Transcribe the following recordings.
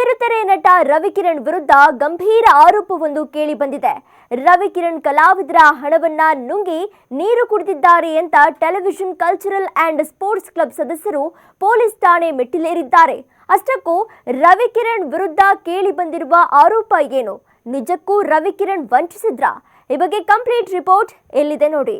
ಕಿರುತೆರೆ ನಟ ರವಿಕಿರಣ್ ವಿರುದ್ಧ ಗಂಭೀರ ಆರೋಪವೊಂದು ಕೇಳಿ ಬಂದಿದೆ. ರವಿಕಿರಣ್ ಕಲಾವಿದರ ಹಣವನ್ನ ನುಂಗಿ ನೀರು ಕುಡಿದಿದ್ದಾರೆ ಅಂತ television cultural and sports club ಸದಸ್ಯರು ಪೊಲೀಸ್ ಠಾಣೆ ಮೆಟ್ಟಿಲೇರಿದ್ದಾರೆ. ಅಷ್ಟಕ್ಕೂ ರವಿಕಿರಣ್ ವಿರುದ್ಧ ಕೇಳಿ ಬಂದಿರುವ ಆರೋಪ ಏನು? ನಿಜಕ್ಕೂ ರವಿಕಿರಣ್ ವಂಚಿಸಿದ್ರ? ಈ ಬಗ್ಗೆ ಕಂಪ್ಲೀಟ್ ರಿಪೋರ್ಟ್ ಎಲ್ಲಿದೆ ನೋಡಿ.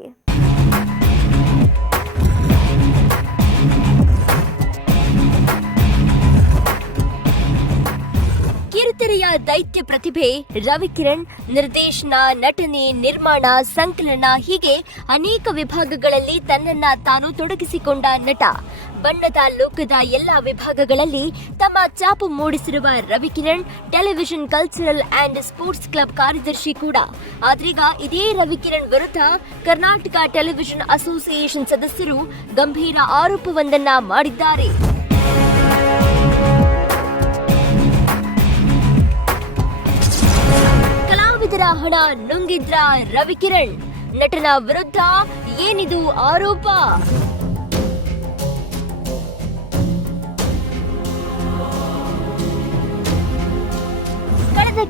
ದೈತ್ಯ ಪ್ರತಿಭೆ ರವಿಕಿರಣ್, ನಿರ್ದೇಶನ, ನಟನೆ, ನಿರ್ಮಾಣ, ಸಂಕಲನ ಹೀಗೆ ಅನೇಕ ವಿಭಾಗಗಳಲ್ಲಿ ತನ್ನನ್ನ ತಾನು ತೊಡಗಿಸಿಕೊಂಡ ನಟ. ಬಣ್ಣದ ಲೋಕದ ಎಲ್ಲ ವಿಭಾಗಗಳಲ್ಲಿ ತಮ್ಮ ಚಾಪು ಮೂಡಿಸಿರುವ Ravikiran, television, cultural and sports club ಕಾರ್ಯದರ್ಶಿ ಕೂಡ. ಆದ್ರೀಗ ಇದೇ ರವಿಕಿರಣ್ ವಿರುದ್ಧ ಕರ್ನಾಟಕ ಟೆಲಿವಿಷನ್ ಅಸೋಸಿಯೇಷನ್ ಸದಸ್ಯರು ಗಂಭೀರ ಆರೋಪವೊಂದನ್ನ ಮಾಡಿದ್ದಾರೆ. ಕಲಾವಿದರ ಹಣ ನುಂಗಿದ್ರ ರವಿಕಿರಣ್. ನಟನ ವಿರುದ್ಧ ಏನಿದು ಆರೋಪ?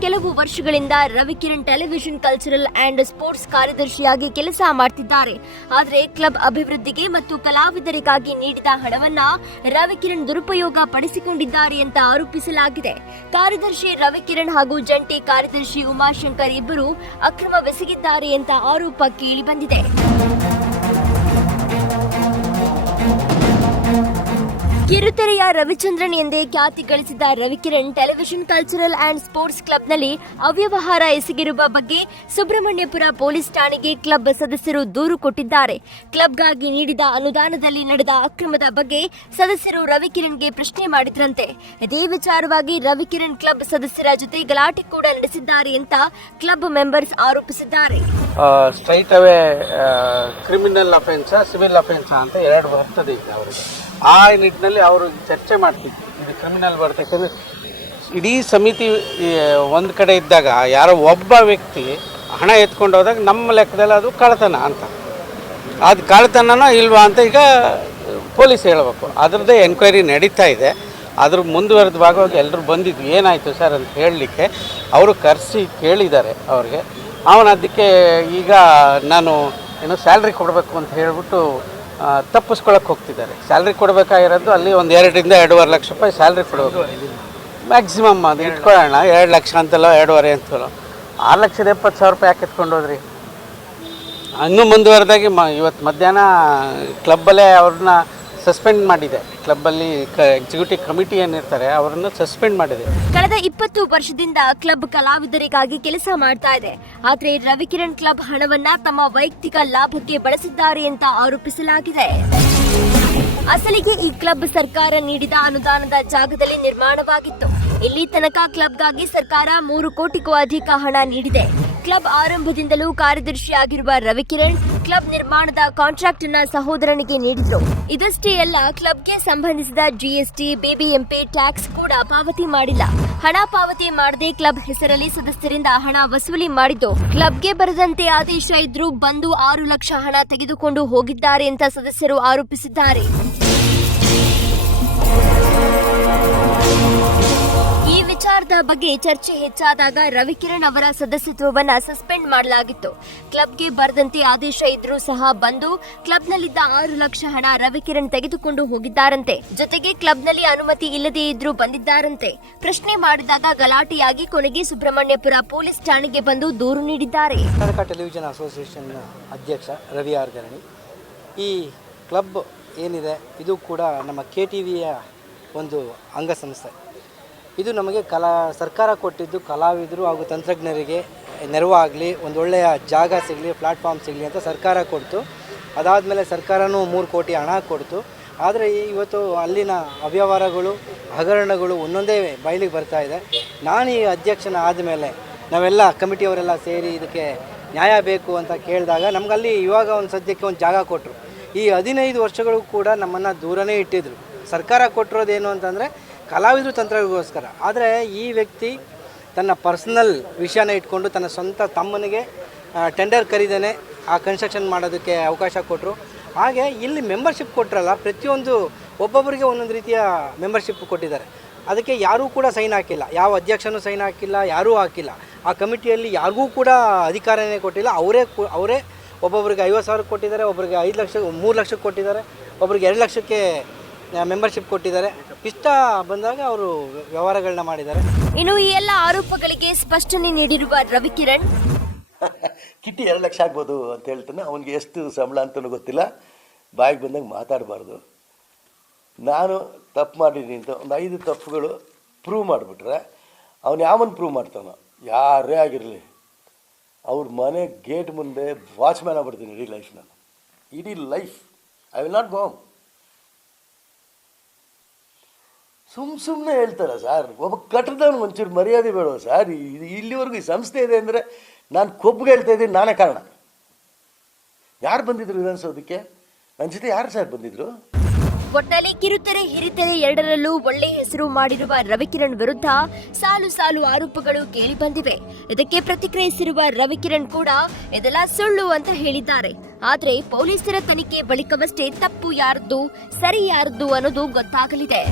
ಕೆಲವು ವರ್ಷಗಳಿಂದ Ravikiran television cultural and sports ಕಾರ್ಯದರ್ಶಿಯಾಗಿ ಕೆಲಸ ಮಾಡ್ತಿದ್ದಾರೆ. ಆದರೆ ಕ್ಲಬ್ ಅಭಿವೃದ್ಧಿಗೆ ಮತ್ತು ಕಲಾವಿದರಿಗಾಗಿ ನೀಡಿದ ಹಣವನ್ನ ರವಿಕಿರಣ್ ದುರುಪಯೋಗ ಪಡಿಸಿಕೊಂಡಿದ್ದಾರೆ ಅಂತ ಆರೋಪಿಸಲಾಗಿದೆ. ಕಾರ್ಯದರ್ಶಿ ರವಿಕಿರಣ್ ಹಾಗೂ ಜಂಟಿ ಕಾರ್ಯದರ್ಶಿ ಉಮಾಶಂಕರ್ ಇಬ್ಬರು ಅಕ್ರಮ ಬೆಸಗಿದ್ದಾರೆ ಅಂತ ಆರೋಪ ಕೇಳಿ ಕಿರುತೆರೆಯ ರವಿಚಂದ್ರನ್ ಎಂದೇ ಖ್ಯಾತಿ ಗಳಿಸಿದ Ravikiran television cultural and sports ಕ್ಲಬ್ನಲ್ಲಿ ಅವ್ಯವಹಾರ ಎಸಗಿರುವ ಬಗ್ಗೆ ಸುಬ್ರಹ್ಮಣ್ಯಪುರ ಪೊಲೀಸ್ ಠಾಣೆಗೆ ಕ್ಲಬ್ ಸದಸ್ಯರು ದೂರು ಕೊಟ್ಟಿದ್ದಾರೆ. ಕ್ಲಬ್ಗಾಗಿ ನೀಡಿದ ಅನುದಾನದಲ್ಲಿ ನಡೆದ ಅಕ್ರಮದ ಬಗ್ಗೆ ಸದಸ್ಯರು ರವಿಕಿರಣ್ಗೆ ಪ್ರಶ್ನೆ ಮಾಡಿದ್ರಂತೆ. ಇದೇ ವಿಚಾರವಾಗಿ ರವಿಕಿರಣ್ ಕ್ಲಬ್ ಸದಸ್ಯರ ಜೊತೆ ಗಲಾಟೆ ಕೂಡ ನಡೆಸಿದ್ದಾರೆ ಅಂತ ಕ್ಲಬ್ ಮೆಂಬರ್ಸ್ ಆರೋಪಿಸಿದ್ದಾರೆ. ಕ್ರಿಮಿನಲ್ ಅಫೆನ್ಸ್, ಸಿವಿಲ್ ಅಫೆನ್ಸ್ ಅಂತ ಎರಡು ಬರ್ತದೆ ಈಗ ಆ ನಿಟ್ಟಿನಲ್ಲಿ ಅವರು ಚರ್ಚೆ ಮಾಡ್ತಿದ್ರು. ಇದು ಕ್ರಿಮಿನಲ್ ಬರ್ತಕ್ಕಂಥ ಇಡೀ ಸಮಿತಿ ಒಂದು ಕಡೆ ಇದ್ದಾಗ ಯಾರೋ ಒಬ್ಬ ವ್ಯಕ್ತಿ ಹಣ ಎತ್ಕೊಂಡು ಹೋದಾಗ ನಮ್ಮ ಲೆಕ್ಕದಲ್ಲಿ ಅದು ಕಳ್ತನ ಅಂತ. ಅದು ಕಳ್ತನನೋ ಇಲ್ವಾ ಅಂತ ಈಗ ಪೊಲೀಸ್ ಹೇಳಬೇಕು. ಅದರದ್ದೇ ಎನ್ಕ್ವೈರಿ ನಡೀತಾ ಇದೆ. ಅದ್ರ ಮುಂದುವರೆದ ಭಾಗವಾಗಿ ಎಲ್ಲರೂ ಬಂದಿದ್ವಿ ಏನಾಯಿತು ಸರ್ ಅಂತ ಹೇಳಲಿಕ್ಕೆ ಅವರು ಕರೆಸಿ ಕೇಳಿದ್ದಾರೆ ಅವ್ರಿಗೆ. ಅವನು ಅದಕ್ಕೆ ಈಗ ನಾನು ಏನು ಸ್ಯಾಲ್ರಿ ಕೊಡಬೇಕು ಅಂತ ಹೇಳ್ಬಿಟ್ಟು ತಪ್ಪಿಸ್ಕೊಳಕ್ಕೆ ಹೋಗ್ತಿದ್ದಾರೆ. ಸ್ಯಾಲ್ರಿ ಕೊಡಬೇಕಾಗಿರೋದು ಅಲ್ಲಿ ಒಂದು ಎರಡರಿಂದ ಎರಡೂವರೆ ಲಕ್ಷ ರೂಪಾಯಿ ಸ್ಯಾಲ್ರಿ ಕೊಡಬೇಕು ಮ್ಯಾಕ್ಸಿಮಮ್ ಅದು ಇಟ್ಕೊಳ್ಳೋಣ, ಎರಡು ಲಕ್ಷ ಅಂತಲ್ಲ ಎರಡೂವರೆ ಅಂತಲೋ ಆರು ಲಕ್ಷದ ಎಪ್ಪತ್ತು ಸಾವಿರ ರೂಪಾಯಿ ಯಾಕೆ ಎತ್ಕೊಂಡು ಹೋದ್ರಿ? ಇನ್ನೂ ಮುಂದುವರೆದಾಗಿ ಮ ಇವತ್ತು ಮಧ್ಯಾಹ್ನ ಕ್ಲಬ್ಬಲ್ಲೇ ಅವ್ರನ್ನ ಸಸ್ಪೆಂಡ್ ಮಾಡಿದೆ. ಕ್ಲಬ್ ಅಲ್ಲಿ ಎಕ್ಸಿಕ್ಯೂಟಿವ್ ಕಮಿಟಿ ಏನಿರ್ತಾರೆ ಅವರನ್ನು ಸಸ್ಪೆಂಡ್ ಮಾಡಿದೆ. ಕಳೆದ ಇಪ್ಪತ್ತು ವರ್ಷದಿಂದ ಕ್ಲಬ್ ಕಲಾವಿದರಿಗಾಗಿ ಕೆಲಸ ಮಾಡ್ತಾ ಇದೆ. ಆದ್ರೆ ರವಿಕಿರಣ್ ಕ್ಲಬ್ ಹಣವನ್ನ ತಮ್ಮ ವೈಯಕ್ತಿಕ ಲಾಭಕ್ಕೆ ಬಳಸಿದ್ದಾರೆ ಅಂತ ಆರೋಪಿಸಲಾಗಿದೆ. ಅಸಲಿಗೆ ಈ ಕ್ಲಬ್ ಸರ್ಕಾರ ನೀಡಿದ ಅನುದಾನದ ಜಾಗದಲ್ಲಿ ನಿರ್ಮಾಣವಾಗಿತ್ತು. ಇಲ್ಲಿ ತನಕ ಕ್ಲಬ್ಗಾಗಿ ಸರ್ಕಾರ ಮೂರು ಕೋಟಿಗೂ ಅಧಿಕ ಹಣ ನೀಡಿದೆ. ಕ್ಲಬ್ ಆರಂಭದಿಂದಲೂ ಕಾರ್ಯದರ್ಶಿಯಾಗಿರುವ ರವಿಕಿರಣ್ ಕ್ಲಬ್ ನಿರ್ಮಾಣದ ಕಾಂಟ್ರಾಕ್ಟ್ ಅನ್ನ ಸಹೋದರನಿಗೆ ನೀಡಿದ್ರು. ಇದಷ್ಟೇ ಅಲ್ಲ, ಕ್ಲಬ್ಗೆ ಸಂಬಂಧಿಸಿದ ಜಿಎಸ್ಟಿ ಬಿಬಿಎಂಪಿ ಟ್ಯಾಕ್ಸ್ ಕೂಡ ಪಾವತಿ ಮಾಡಿಲ್ಲ. ಹಣ ಪಾವತಿ ಮಾಡದೆ ಕ್ಲಬ್ ಹೆಸರಲ್ಲಿ ಸದಸ್ಯರಿಂದ ಹಣ ವಸೂಲಿ ಮಾಡಿದ್ದು. ಕ್ಲಬ್ಗೆ ಬರದಂತೆ ಆದೇಶ ಇದ್ರೂ ಬಂದು ಆರು ಲಕ್ಷ ಹಣ ತೆಗೆದುಕೊಂಡು ಹೋಗಿದ್ದಾರೆ ಅಂತ ಸದಸ್ಯರು ಆರೋಪಿಸಿದ್ದಾರೆ. ವಿಚಾರದ ಬಗ್ಗೆ ಚರ್ಚೆ ಹೆಚ್ಚಾದಾಗ ರವಿಕಿರಣ್ ಅವರ ಸದಸ್ಯತ್ವವನ್ನು ಸಸ್ಪೆಂಡ್ ಮಾಡಲಾಗಿತ್ತು. ಕ್ಲಬ್ಗೆ ಬರದಂತೆ ಆದೇಶ ಇದ್ರೂ ಸಹ ಬಂದು ಕ್ಲಬ್ನಲ್ಲಿದ್ದ ಆರು ಲಕ್ಷ ಹಣ ರವಿಕಿರಣ್ ತೆಗೆದುಕೊಂಡು ಹೋಗಿದ್ದಾರಂತೆ. ಜೊತೆಗೆ ಕ್ಲಬ್ನಲ್ಲಿ ಅನುಮತಿ ಇಲ್ಲದೇ ಇದ್ರೂ ಬಂದಿದ್ದಾರಂತೆ. ಪ್ರಶ್ನೆ ಮಾಡಿದಾಗ ಗಲಾಟೆಯಾಗಿ ಕೊನೆಗೆ ಸುಬ್ರಹ್ಮಣ್ಯಪುರ ಪೊಲೀಸ್ ಠಾಣೆಗೆ ಬಂದು ದೂರು ನೀಡಿದ್ದಾರೆ. ಕರ್ನಾಟಕ ಟೆಲಿವಿಷನ್ ಅಸೋಸಿಯೇಷನ್ ಅಧ್ಯಕ್ಷ ರವಿ ಆರ್ಗರಣಿ ಈ ಕ್ಲಬ್ ಏನಿದೆ, ಇದು ಕೂಡ ನಮ್ಮ ಕೆ ಟಿ ವಿಯ ಒಂದು ಅಂಗಸಂಸ್ಥೆ. ಇದು ನಮಗೆ ಕಲಾ, ಸರ್ಕಾರ ಕೊಟ್ಟಿದ್ದು ಕಲಾವಿದರು ಹಾಗೂ ತಂತ್ರಜ್ಞರಿಗೆ ನೆರವಾಗಲಿ, ಒಂದು ಒಳ್ಳೆಯ ಜಾಗ ಸಿಗಲಿ ಪ್ಲಾಟ್ಫಾರ್ಮ್ ಸಿಗಲಿ ಅಂತ ಸರ್ಕಾರ ಕೊಡ್ತು. ಅದಾದಮೇಲೆ ಸರ್ಕಾರನೂ ಮೂರು ಕೋಟಿ ಹಣ ಕೊಡ್ತು. ಆದರೆ ಇವತ್ತು ಅಲ್ಲಿನ ಅವ್ಯವಹಾರಗಳು, ಹಗರಣಗಳು ಒಂದೊಂದೇ ಬಯಲಿಗೆ ಬರ್ತಾ ಇದೆ. ನಾನು ಈ ಅಧ್ಯಕ್ಷನ ಆದಮೇಲೆ ನಾವೆಲ್ಲ ಕಮಿಟಿಯವರೆಲ್ಲ ಸೇರಿ ಇದಕ್ಕೆ ನ್ಯಾಯ ಬೇಕು ಅಂತ ಕೇಳಿದಾಗ ನಮಗಲ್ಲಿ ಇವಾಗ ಒಂದು ಸದ್ಯಕ್ಕೆ ಒಂದು ಜಾಗ ಕೊಟ್ಟರು ಈ ಹದಿನೈದು ವರ್ಷಗಳು ಕೂಡ ನಮ್ಮನ್ನು ದೂರನೇ ಇಟ್ಟಿದ್ರು. ಸರ್ಕಾರ ಕೊಟ್ಟಿರೋದೇನು ಅಂತಂದರೆ ಕಲಾವಿದರು ತಂತ್ರಗೋಸ್ಕರ ಆದರೆ ಈ ವ್ಯಕ್ತಿ ತನ್ನ ಪರ್ಸ್ನಲ್ ವಿಷಯನ ಇಟ್ಕೊಂಡು ತನ್ನ ಸ್ವಂತ ತಮ್ಮನಿಗೆ ಟೆಂಡರ್ ಕರೀದೇನೆ ಆ ಕನ್ಸ್ಟ್ರಕ್ಷನ್ ಮಾಡೋದಕ್ಕೆ ಅವಕಾಶ ಕೊಟ್ಟರು ಹಾಗೆ ಇಲ್ಲಿ ಮೆಂಬರ್ಶಿಪ್ ಕೊಟ್ಟರಲ್ಲ ಪ್ರತಿಯೊಂದು ಒಬ್ಬೊಬ್ಬರಿಗೆ ಒಂದೊಂದು ರೀತಿಯ ಮೆಂಬರ್ಶಿಪ್ ಕೊಟ್ಟಿದ್ದಾರೆ. ಅದಕ್ಕೆ ಯಾರೂ ಕೂಡ ಸೈನ್ ಹಾಕಿಲ್ಲ. ಯಾವ ಅಧ್ಯಕ್ಷನೂ ಸೈನ್ ಹಾಕಿಲ್ಲ, ಯಾರೂ ಹಾಕಿಲ್ಲ. ಆ ಕಮಿಟಿಯಲ್ಲಿ ಯಾರಿಗೂ ಕೂಡ ಅಧಿಕಾರನೇ ಕೊಟ್ಟಿಲ್ಲ. ಅವರೇ ಅವರೇ ಒಬ್ಬೊಬ್ರಿಗೆ ಐವತ್ತು ಸಾವಿರ ಕೊಟ್ಟಿದ್ದಾರೆ ಒಬ್ಬರಿಗೆ ಐದು ಲಕ್ಷ, ಮೂರು ಲಕ್ಷಕ್ಕೆ ಕೊಟ್ಟಿದ್ದಾರೆ, ಒಬ್ರಿಗೆ ಎರಡು ಲಕ್ಷಕ್ಕೆ ಮೆಂಬರ್ಶಿಪ್ ಕೊಟ್ಟಿದ್ದಾರೆ. ಇಷ್ಟ ಬಂದಾಗ ಅವರು ವ್ಯವಹಾರಗಳನ್ನ ಮಾಡಿದ್ದಾರೆ. ಇನ್ನು ಈ ಎಲ್ಲ ಆರೋಪಗಳಿಗೆ ಸ್ಪಷ್ಟನೆ ನೀಡಿರುವ ರವಿಕಿರಣ್ ಕಿಟ್ಟಿ ಎರಡು ಲಕ್ಷ ಆಗ್ಬೋದು ಅಂತ ಹೇಳ್ತಾನೆ. ಅವನಿಗೆ ಎಷ್ಟು ಸಂಬಳ ಅಂತ ಗೊತ್ತಿಲ್ಲ. ಬಾಯಿಗೆ ಬಂದಾಗ ಮಾತಾಡಬಾರ್ದು. ನಾನು ತಪ್ಪು ಮಾಡಿದ್ದೀನಿ ಅಂತ ಒಂದು ಐದು ತಪ್ಪುಗಳು ಪ್ರೂವ್ ಮಾಡಿಬಿಟ್ರೆ ಅವನು ಯಾವನ್ ಪ್ರೂವ್ ಮಾಡ್ತಾನೋ? ಯಾರೇ ಆಗಿರಲಿ. ಅವ್ರ ಮನೆ ಗೇಟ್ ಮುಂದೆ ವಾಚ್ಮ್ಯಾನ್ ಆಗ್ಬಿಡ್ತೀನಿ ಇಡೀ ಲೈಫ್ ನಾನು ಇಡೀ life I will not go ಸುಮ್ಮ ಸುಮ್ಮನೆ ಹೇಳ್ತಾರೆ, ಸರ್, ಒಬ್ಬ ಕಟ್ಟದವನು ಒಂಚೂರು ಮರ್ಯಾದೆ ಬೇಡ, ಸರ್ ಇಲ್ಲಿವರೆಗೂ ಈ ಸಂಸ್ಥೆ ಇದೆ ಅಂದರೆ ನಾನು ಕೊಬ್ಬಿಗೆ ಹೇಳ್ತಾ ಇದ್ದೀನಿ, ನಾನೇ ಕಾರಣ. ಯಾರು ಬಂದಿದ್ರು ವಿಧಾನಸೌಧಕ್ಕೆ? ನನ್ನ ಜೊತೆ ಯಾರು ಸರ್ ಬಂದಿದ್ರು? ಒಟ್ನಲ್ಲಿ ಕಿರುತೆರೆ, ಹಿರಿತೆರೆ ಎರಡರಲ್ಲೂ ಒಳ್ಳೆ ಹೆಸರು ಮಾಡಿರುವ ರವಿಕಿರಣ್ ವಿರುದ್ಧ ಸಾಲು ಸಾಲು ಆರೋಪಗಳು ಕೇಳಿ ಬಂದಿವೆ. ಇದಕ್ಕೆ ಪ್ರತಿಕ್ರಿಯಿಸಿರುವ ರವಿಕಿರಣ್ ಕೂಡ, ಇದೆಲ್ಲ ಸುಳ್ಳು ಅಂತ ಹೇಳಿದ್ದಾರೆ. ಆದ್ರೆ ಪೊಲೀಸರ ತನಿಖೆ ಬಳಿಕವಷ್ಟೇ ತಪ್ಪು ಯಾರದ್ದು ಸರಿ ಯಾರದ್ದು ಅನ್ನೋದು ಗೊತ್ತಾಗಲಿದೆ.